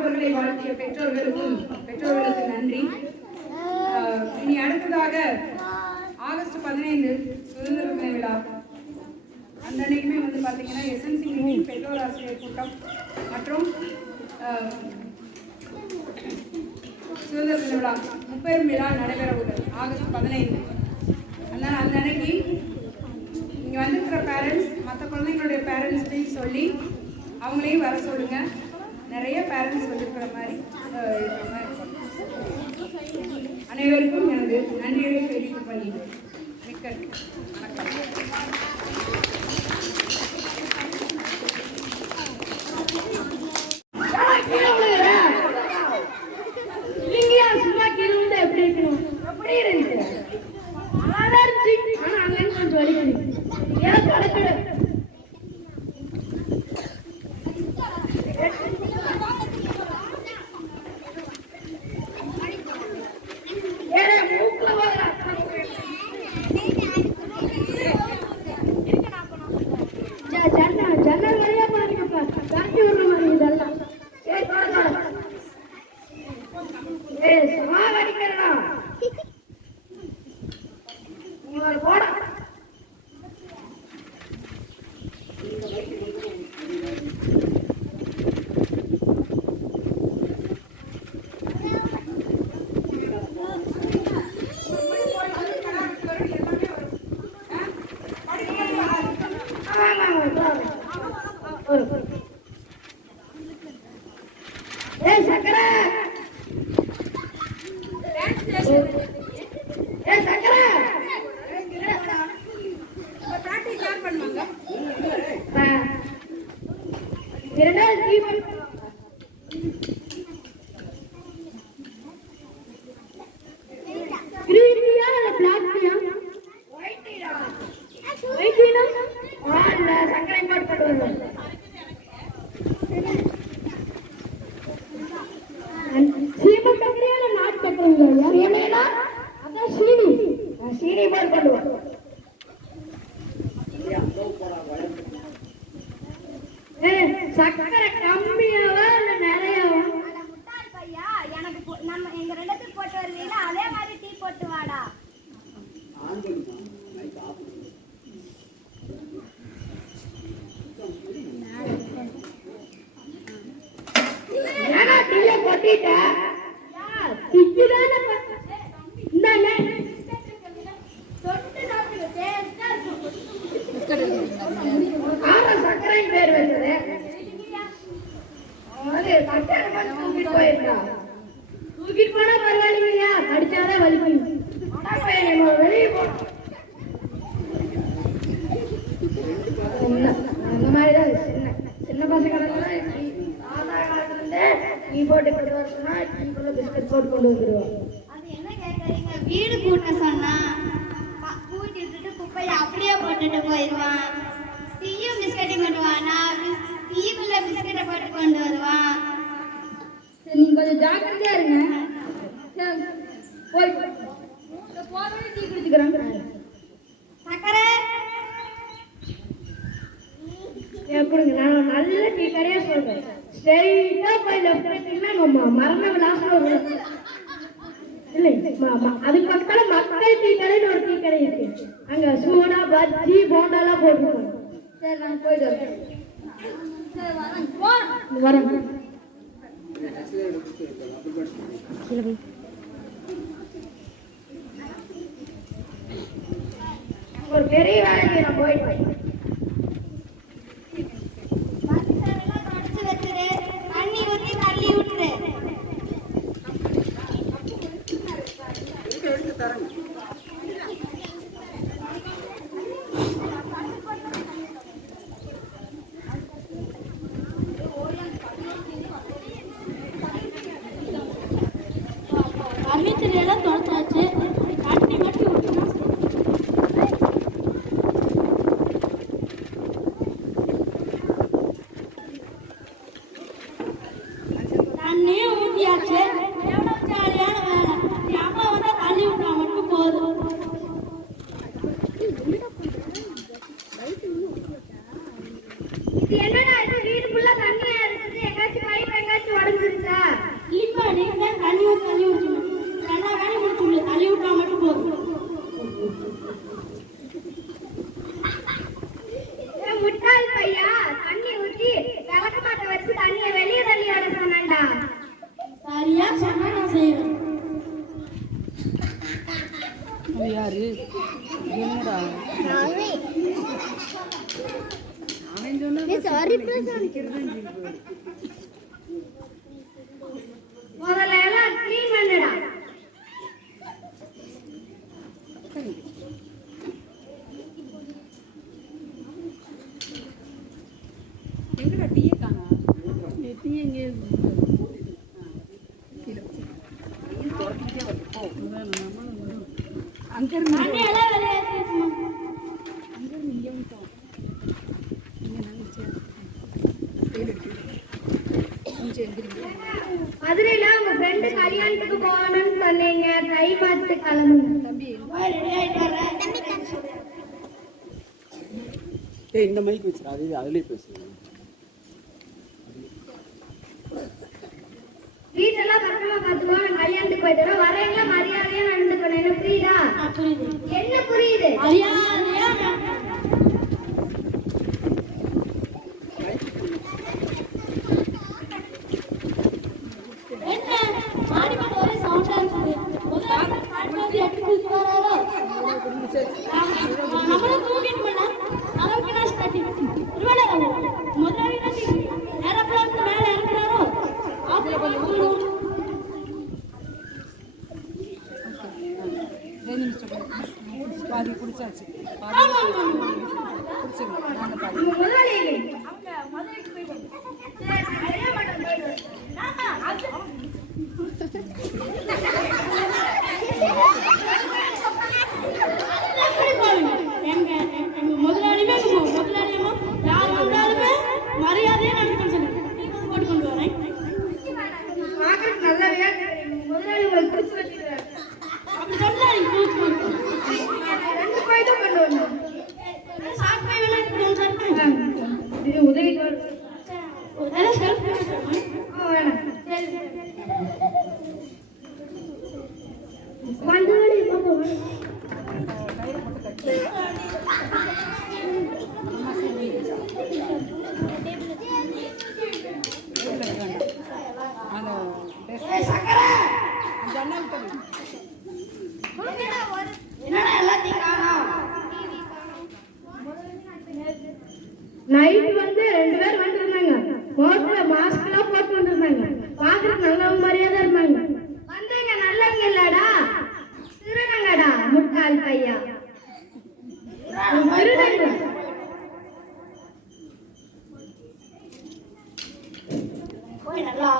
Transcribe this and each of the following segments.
மாணவர்களை வாழ்த்திய பெற்றோர்களுக்கு நன்றி. இனி அடுத்ததாக ஆகஸ்ட் 15 சுதந்திர தின விழா. அந்த அன்னைக்குமே வந்து பார்த்தீங்கன்னா எஸ்என்சி மீட்டிங், பெற்றோர் ஆசிரியர் கூட்டம் மற்றும் சுதந்திர தின விழா முப்பெரும் விழா நடைபெற உள்ளது ஆகஸ்ட் 15. அதனால் அந்த அன்னைக்கு இங்கே வந்திருக்கிற பேரண்ட்ஸ் மற்ற குழந்தைங்களுடைய பேரண்ட்ஸ்டையும் சொல்லி அவங்களையும் வர சொல்லுங்கள். நிறைய பேரண்ட்ஸ் வந்திருக்கிற மாதிரி அனைவருக்கும் எனது நன்றிகளை தெரிவித்துக் கொள்கிறேன். மிக்க வணக்கம். சக்கரை கம்மியாவா இல்ல நிறையாவா? எங்க ரெண்டுத்துக்கு போட்டு வருவீங்களா அதே மாதிரி டீ போட்டு வாடா. தூக்கிட்டு போனா பரவாயில்லையா, படிச்சாதான் வலிக்கும். அந்த மாதிரிதான் சின்ன பசங்க டீ போட்டு கொண்டு வர சொன்னா பிஸ்கட் போட்டு கொண்டு வந்துருவாங்க. அது என்ன கேட்கறீங்க? வீடு கூட்ட சொன்னா கூட்டி விட்டுட்டு குப்பையை அப்படியே போட்டுட்டு போயிடுவான். டீயும் பிஸ்கட்டையும் கொண்டுவான். டீக்குள்ள பிஸ்கட்டை போட்டு கொண்டு வருவான். நீங்க கொஞ்சம் ஜாக்கிரதையா இருங்க. போய் போதே டீ குடிச்சுக்கிறாங்க. சக்கரை எப்படிங்க? நான் நல்ல டீ கடையா சொல்றேன். ஸ்ட்ரெயிட்டா போய் லெஃப்ட் எடுத்தீங்கன்னா மரண விலாசம் இல்லை. அதுக்கு பக்கத்துல மக்கள் டீ கடைன்னு ஒரு டீ கடை இருக்கு. அங்க சூடா பஜ்ஜி போண்டாலாம் போட்டுருக்கோம். சரி நான் போயிட்டு வரேன். ஒரு பெரிய வேலைக்கு நான் போயிட்டு தண்ணி ஊற்றி தள்ளி விட்டுரு. எல்லாம் தொடச்சாச்சு. தண்ணி மட்டும் ஊற்றினா முட்டாள் பையா தண்ணி ஊத்தி விளக்கு மாட்ட வச்சு தண்ணியை வெளியே தள்ளி வர சொன்னான்டா. சரியா சொன்னா நான் செய்வேன். யாரு என்னடா அவன் முதல்ல எல்லாம் க்ளீன் பண்ணுடா. எங்கடா டீ காணா டீ எங்கே அங்கே தண்ணி எல்லாம் வெளியே எடுத்துக்கணும். மதுரையில உங்க ஃப்ரெண்டு கல்யாணத்துக்கு போகணும்னு சொன்னீங்க. தை பார்த்து கிளம்புங்க. தம்பி ரெடி ஆயிட்டு வரேன். ஏய் இந்த மைக் வச்சுடா அது அதுலயே பேசுங்க. வீட்டெல்லாம் பத்திரமா பார்த்துக்கோ. நான் கல்யாணத்துக்கு போயிட்டு வரேன். வரவங்கள மரியாதையா நடந்துக்கணும். என்ன புரியுதா? புரியுது. என்ன புரியுது? மரியாதையா பாதி குடிச்சாச்சு பாதி குடிச்சுக்கலாம் நாங்கள் பாதி முதலாளி மரியாதையா நடக்கணும் சொல்லி போட்டு கொண்டு வரேன். நல்ல முதலாளி உங்களுக்கு பிடிச்சி வச்சுக்கிறேன். அப்படி சொல்லாதீங்க. ரெண்டு போய் தான் கொண்டு வரணும். சாப்பிட்டு இது உதவி நைட் வந்து 2 பேர் வந்துருந்தாங்க. முகத்துல மாஸ்க் எல்லாம் போட்டு வந்துருந்தாங்க. பாக்குறதுக்கு நல்லவங்க மாதிரியே தான் இருந்தாங்க. வந்தாங்க நல்லவங்க இல்லடா, திருடங்கடா முட்டாள் பையா. திருடங்க போய் நல்லா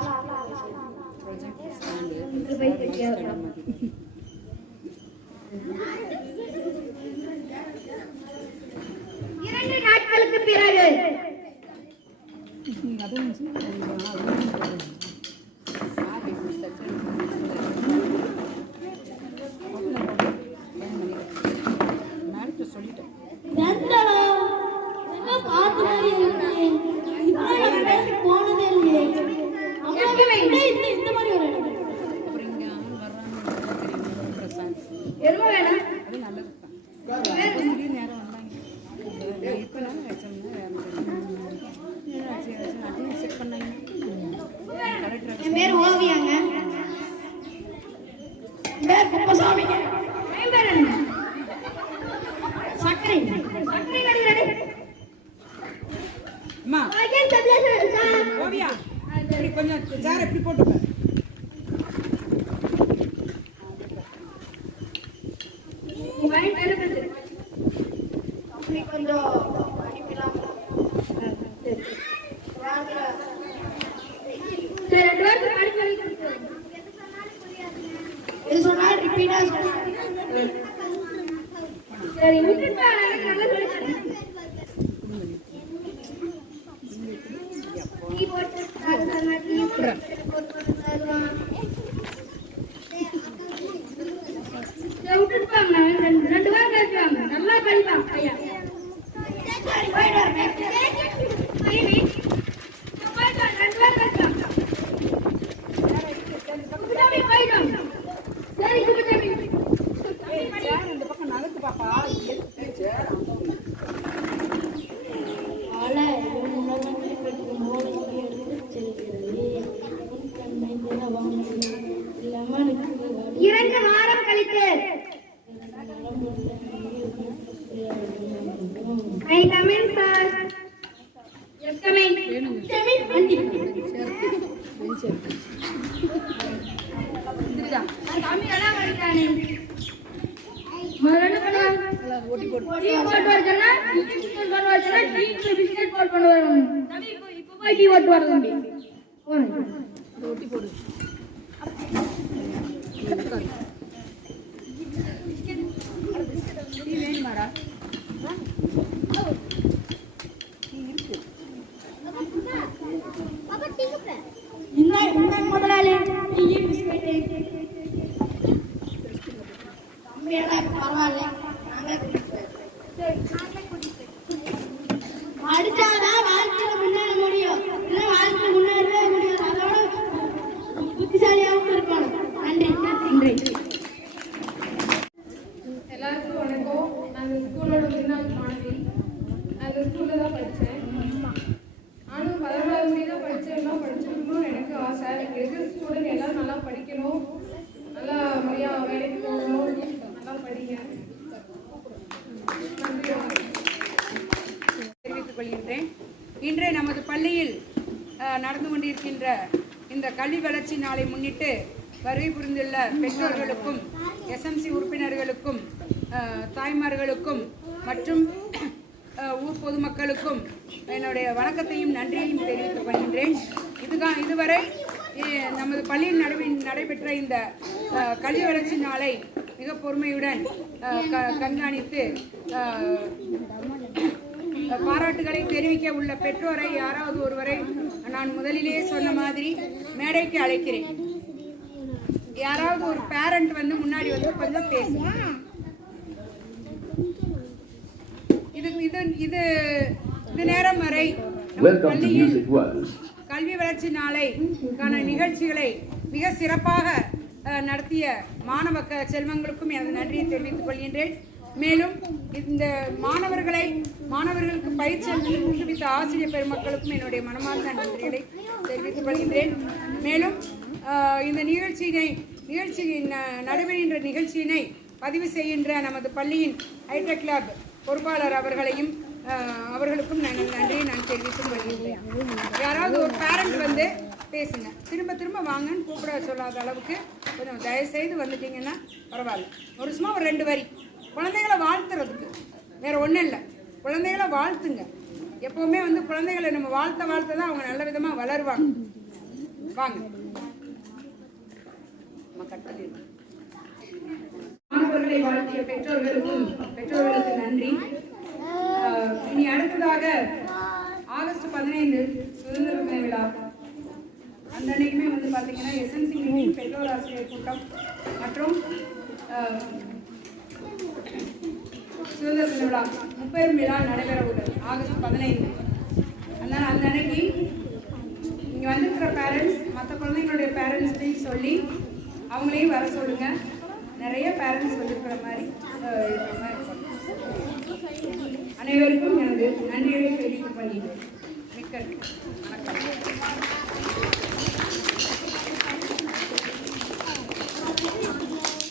இரண்டு நாட்களுக்கு பிறகு சொல்லிட்டேன் போனதே இல்லையே. இந்த மாதிரி ஒரு அப்புறம் இங்கே வர்றாங்க பிரசாந்த் எருமை வேணும். அது நல்லது தான் திடீர்னு நேரம் வந்தாங்க இப்போ நேரம் வச்சோம்னா அதையும் செக் பண்ணாங்க கலெக்டர். என் பேர் ஓவியாங்க. பேர் குப்பசாமிங்க. என் பேர் என்ன? சக்கரை சக்கரை கடி ரெடி. அம்மா அகைன் சப்ளைஸ் சார். ஓவியா இப்படி கொஞ்சம் சேர் எப்படி போட்டுக்க. மைண்ட் எடுத்து அப்படி கொஞ்சம் அடிக்கலாம். சரி வாங்க. சரி 2 வாரத்துக்கு அடிச்சு வைக்கிறேன். இது சொன்னா ரிப்பீட்டா சொல்லுங்க. சரி விட்டுட்டா எனக்கு நல்லா சொல்லிட்டேன். டீ போட்டு சாப்பிடுறேன். டீ போட்டு சாப்பிடுறேன். விட்டுருப்பாங்க. 2 வாரம் கழிச்சுவாங்க. நல்லா படிப்பாங்க ஐயா. சரி போயிட்டு வரேன். டிவி போயிட்டு வரேன். 2 வாரம் கழிச்சுவாங்க. குப்பசாமி போயிட்டு வாங்க. சரி குப்பசாமி இந்த பக்கம் நகர்த்து பாப்பா. May I come in, sir? Yes, come in. Come in, auntie. சாமி எல்லாம் படிக்கிறானே முதல்ல என்ன பண்ணுவாங்க? டீ போட்டு வர சொன்னா, பிஸ்கட் போட்டு வர சொன்னா, டீக்கு பிஸ்கட் போட்டு கொண்டு வருவாங்க. இப்போ போய் டீ போட்டு வர தம்பி. போங்க. ரொட்டி போடு டீ வேணுமாடா இந்த முதலாளி டீ பிஸ்கட் பரவாயில்ல படிச்சாதான் வாழ்க்கையில முன்னேற முடியும் இல்லை வாழ்க்கையில முன்னேறவே முடியும் அதோட புத்திசாலியாகவும் இருக்கணும் நன்றி நன்றி எல்லாருக்கும் வணக்கம். நான் இந்த ஸ்கூலோட முன்னாள் மாணவி. நான் இந்த ஸ்கூலில் தான் படித்தேன். நானும் 11வது தான் படிச்சிருக்கணும்னு எனக்கு ஆசை. இங்கே இருக்கிற ஸ்டூடெண்ட் எல்லாம் நல்லா படிக்கணும், நல்லா முறையாக வேலைக்கு போகணும், நல்லா படிங்க. நன்றி. தெரிவித்துக் கொள்கின்றேன். இன்று நமது பள்ளியில் நடந்து கொண்டிருக்கின்ற இந்த கல்வி வளர்ச்சி நாளை முன்னிட்டு வருகை புரிந்துள்ள பெற்றோர்களுக்கும் எஸ்எம்சி உறுப்பினர்களுக்கும் தாய்மார்களுக்கும் மற்றும் ஊர் பொதுமக்களுக்கும் என்னுடைய வணக்கத்தையும் நன்றியையும் தெரிவித்துக் கொள்கின்றேன். இதுவரை நமது பள்ளியில் நடைபெற்ற இந்த கல்வி வளர்ச்சி நாளை மிக பொறுமையுடன் கண்காணித்து பாராட்டுகளை தெரிவிக்க உள்ள பெற்றோரை யாராவது ஒருவரை நான் முதலிலேயே சொன்ன மாதிரி மேடைக்கு அழைக்கிறேன். யாராவது ஒரு பேரண்ட் வந்து முன்னாடி வந்து கொஞ்சம் பேசுங்க. இது நேரம் வரை பள்ளியில் கல்வி வளர்ச்சி நாளைக்கான நிகழ்ச்சிகளை மிக சிறப்பாக நடத்திய மாணவ செல்வங்களுக்கும் எனது நன்றியை தெரிவித்துக் கொள்கின்றேன். மேலும் இந்த மாணவர்களுக்கு பயிற்சி ஊக்குவித்த ஆசிரியர் பெருமக்களுக்கும் என்னுடைய மனமார்ந்த நன்றிகளை தெரிவித்துக் கொள்கின்றேன். மேலும் இந்த நிகழ்ச்சி நடைபெறுகின்ற நிகழ்ச்சியினை பதிவு செய்கின்ற நமது பள்ளியின் ஹைடெக் லேப் பொறுப்பாளர் அவர்களுக்கும் நன்றியை நான் தெரிவித்துக் கொள்கின்றேன். யாராவது ஒரு பேரண்ட் வந்து பேசுங்க. திரும்ப வாங்கன்னு கூப்பிட சொல்லாத அளவுக்கு கொஞ்சம் தயவுசெய்து வந்துட்டீங்கன்னா பரவாயில்ல. சும்மா ஒரு 2 வரி குழந்தைகளை வாழ்த்துறதுக்கு, வேற ஒன்றும் இல்லை. குழந்தைகளை வாழ்த்துங்க. எப்போவுமே வந்து குழந்தைகளை நம்ம வாழ்த்த தான் அவங்க நல்ல விதமாக வளருவாங்க. வாங்க. மாணவர்களை வாழ்த்திய பெற்றோர்களுக்கு நன்றி. இனி அடுத்ததாக ஆகஸ்ட் 15 சுதந்திர தின விழா. அந்த அன்னைக்குமே வந்து பார்த்தீங்கன்னா எஸ்எம்சி மீட்டிங், பெற்றோர் ஆசிரியர் கூட்டம் மற்றும் சுதந்திர தின விழா முப்பெரும் விழா நடைபெற உள்ளது ஆகஸ்ட் 15. அதனால் அந்த அன்னைக்கு இங்கே வந்திருக்கிற பேரண்ட்ஸ் மற்ற குழந்தைங்களுடைய பேரண்ட்ஸ்டையும் சொல்லி அவங்களையும் வர சொல்லுங்கள். நிறைய பேரண்ட்ஸ் வந்திருக்கிற மாதிரி அனைவருக்கும் எனது நன்றிகளை தெரிவித்துக் கொள்கிறேன். மிக்க வணக்கம்.